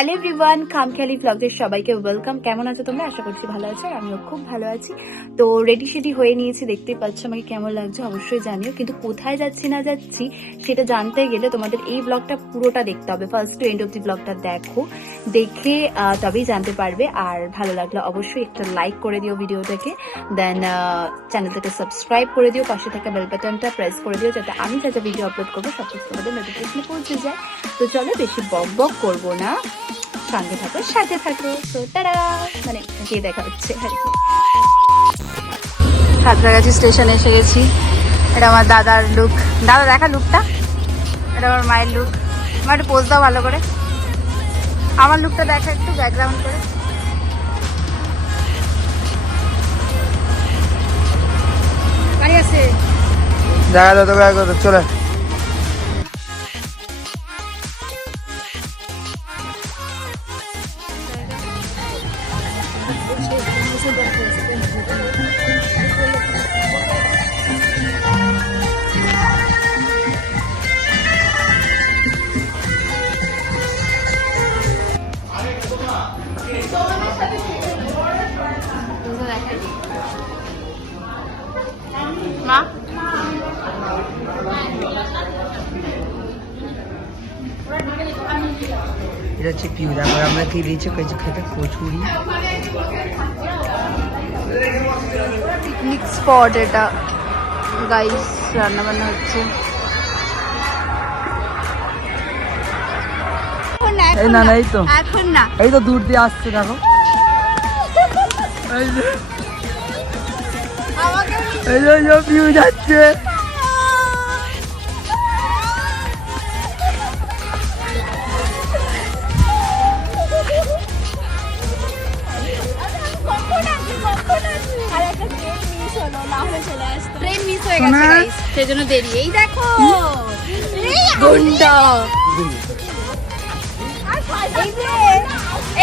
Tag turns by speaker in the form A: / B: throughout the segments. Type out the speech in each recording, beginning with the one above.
A: Hello everyone, খামখেয়ালি ব্লগদের সবাইকে welcome কেমন আছো তোমরা? আশা করছি ভালো আছো আর আমিও খুব ভালো আছি। তো রেডি সেডি হয়ে নিয়েছি দেখতে পাচ্ছ আমাকে কেমন লাগছে, অবশ্যই জানিও। কিন্তু কোথায় যাচ্ছি না যাচ্ছি, সেটা জানতে গেলে তোমাদের এই ব্লগটা পুরোটা দেখতে হবে। First to end of the ব্লগটা দেখো, দেখে তবেই জানতে পারবে। আর ভালো লাগলে অবশ্যই একটা লাইক করে দিও ভিডিওটাকে। দেন চ্যানেলটাকে সাবস্ক্রাইব করে দিও। পাশে থাকা বেল বাটনটা প্রেস করে দিও, যাতে আমি যা যা ভিডিও আপলোড করব, সব কিছু তোমাদের নোটিফিকেশনে পৌঁছে যায়। তো চলো, বেশি বক বক করব না। সঙ্গে থাকো সাথে থাকো। তো তারা মানে গিয়ে দেখা হচ্ছে আর কি। সাঁতরাগাছি স্টেশনে এসে গেছি। এটা আমার দাদার লুক দাদা দেখা লুকটা এটা আমার মায়ের লুক আমার একটু পোজ দাও ভালো করে। আমার লুকটা দেখা একটু ব্যাকগ্রাউন্ড করে।
B: দেখা দাও তোকে চলে।
A: মা
B: এটা হচ্ছে পিউ তারপর আমরা কি দিয়েছি কিছু খেতে কচুরি
A: পিকনিক স্পট এটা। গাইস রান্না বান্না হচ্ছে
B: এই না না এই তো।
A: এখন না।
B: এই তো দূর দিয়ে আসছে দেখো। এই যে। এই যে পিউ যাচ্ছে।
A: সেজন্য দেরি। এই দেখো। ঘণ্টা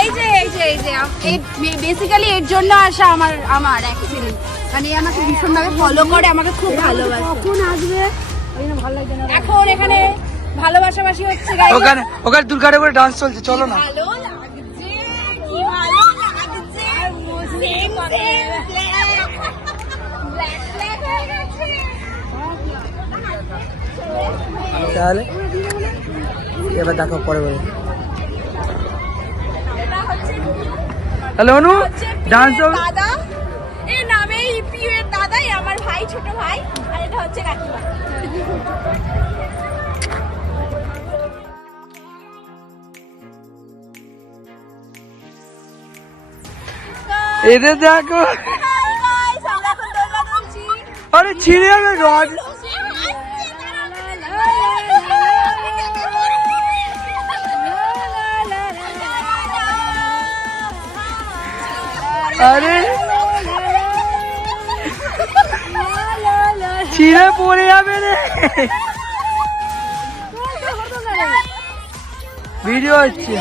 A: এই যে এই যে এই যে এই বেসিক্যালি এর জন্য আসা আমার আমার অ্যাকচুয়ালি মানে আমাকে ভীষণভাবে ফলো করে আমাকে খুব ভালোবাসে। কখন আসবে? এখন এখানে ভালোবাসাবাসি হচ্ছে।
B: ওখানে ওখানে দুর্গারে করে ডান্স চলছে চলো না।
A: ভালো লাগছে কি ভালো লাগছে।
B: তাহলে? এবার দেখো পরে বলে। তাহলে অনু? ডান্স
A: দাদা এর নামে পিউ এর দাদাই আমার ভাই ছোট ভাই আর এটা হচ্ছে কাকিমা
B: এদের দেখো। আরে ছিঁড়ে রড আরে ছিঁড়ে পড়ে যাবে রে ভিডিও হচ্ছে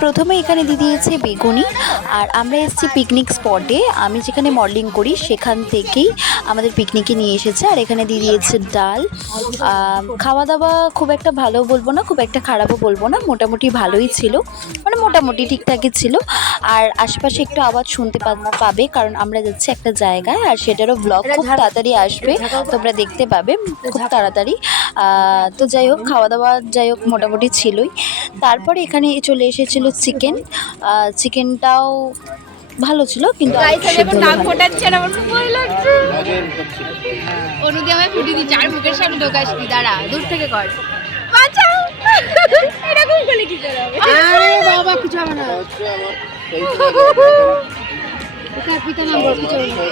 C: প্রথমে এখানে দিয়ে দিয়েছে বেগুনি, আর আমরা এসেছি পিকনিক স্পটে আমি যেখানে মডেলিং করি সেখান থেকেই আমাদের পিকনিকে নিয়ে এসেছে। আর এখানে দিয়ে দিয়েছে ডাল। খাওয়া দাওয়া খুব একটা ভালো বলব না, খুব একটা খারাপও বলব না। মোটামুটি ভালোই ছিল। মানে মোটামুটি ঠিকঠাকই ছিল। আর আশেপাশে একটু আওয়াজ শুনতে পাবে, কারণ আমরা যাচ্ছি একটা জায়গায়, আর সেটারও ব্লগ খুব তাড়াতাড়ি আসবে। তোমরা দেখতে পাবে, খুব তাড়াতাড়ি। তো যাই হোক খাওয়া দাওয়া যাই হোক, মোটামুটি ছিলই। তারপরে এখানে চলে এসেছিল চিকেন। চিকেনটাও ভালো ছিল কিন্তু আর
A: গাইস আমি
C: সেদ্ধ
A: এখন
C: হলো
A: নাক ফোটাচ্ছি আমার খুব ভয় অনুদি আমায় ফুটি দিচ্ছে। আর মুখের সামনে ঢোকাস দি দাঁড়া দূর থেকে কর। বাঁচাও! এরকম করলে কি করে হবে? আরে বাবা কিছু হবে না।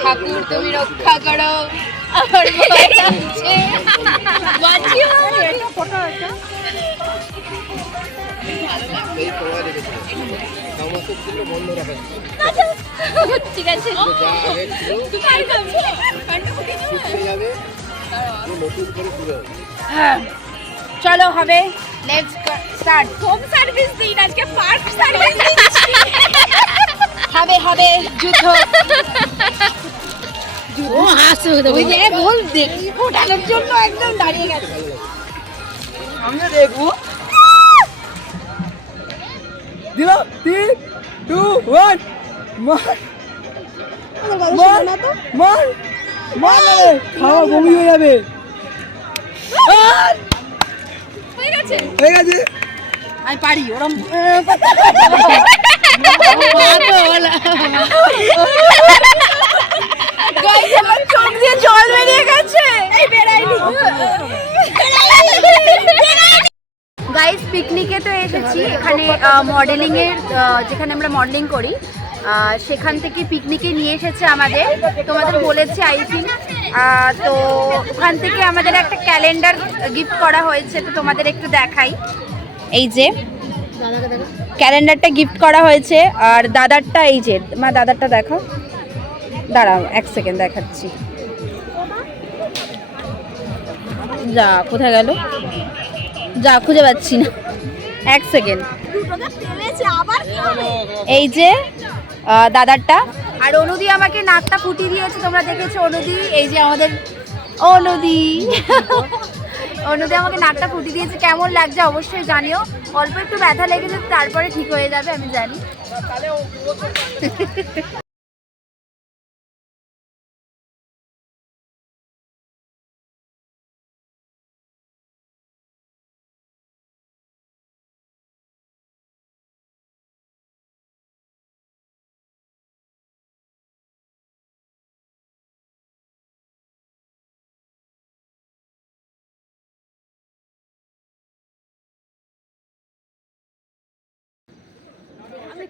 A: ঠাকুর তুমি রক্ষা করো। আমার ঠিক আছে হ্যাঁ। চলো হবে লেটস স্টার্ট হোম সার্ভিস দিন আজকে পার্ক সার্ভিস হবে হবে যুদ্ধ। ও হাসছে ওই যে গোল দেখি ফোটানোর জন্য একদম দাঁড়িয়ে গেছে।
B: আমিও দেখব। মার মার মার মার খাওয়া বমি হয়ে যাবে। হয়ে গেছে।
A: আমি পারি ওরম। চোখ দিয়ে জল বেরিয়ে গেছে গাইস পিকনিকে তো এসেছি। এখানে মডেলিং এর যেখানে আমরা মডেলিং করি সেখান থেকে পিকনিকে নিয়ে এসেছে আমাদের। তোমাদের বলেছি আই থিঙ্ক তো ওখান থেকে আমাদের একটা ক্যালেন্ডার গিফট করা হয়েছে, তো তোমাদের একটু দেখাই। এই যে ক্যালেন্ডারটা গিফট করা হয়েছে, আর দাদারটা এই যে, মা, দাদারটা দেখো। দাঁড়াও, এক সেকেন্ড দেখাচ্ছি। যা, কোথায় গেল? যা, খুঁজে পাচ্ছি না। এক সেকেন্ড। এই যে দাদারটা। আর অনুদি আমাকে নাকটা ফুটিয়ে দিয়েছে, তোমরা দেখেছ অনুদি? এই যে আমাদের অনুদি। অনুদি আমাকে নাকটা ফুটিয়ে দিয়েছে, কেমন লাগছে অবশ্যই জানিও। অল্প একটু ব্যথা লেগেছে, তারপরে ঠিক হয়ে যাবে, আমি জানি।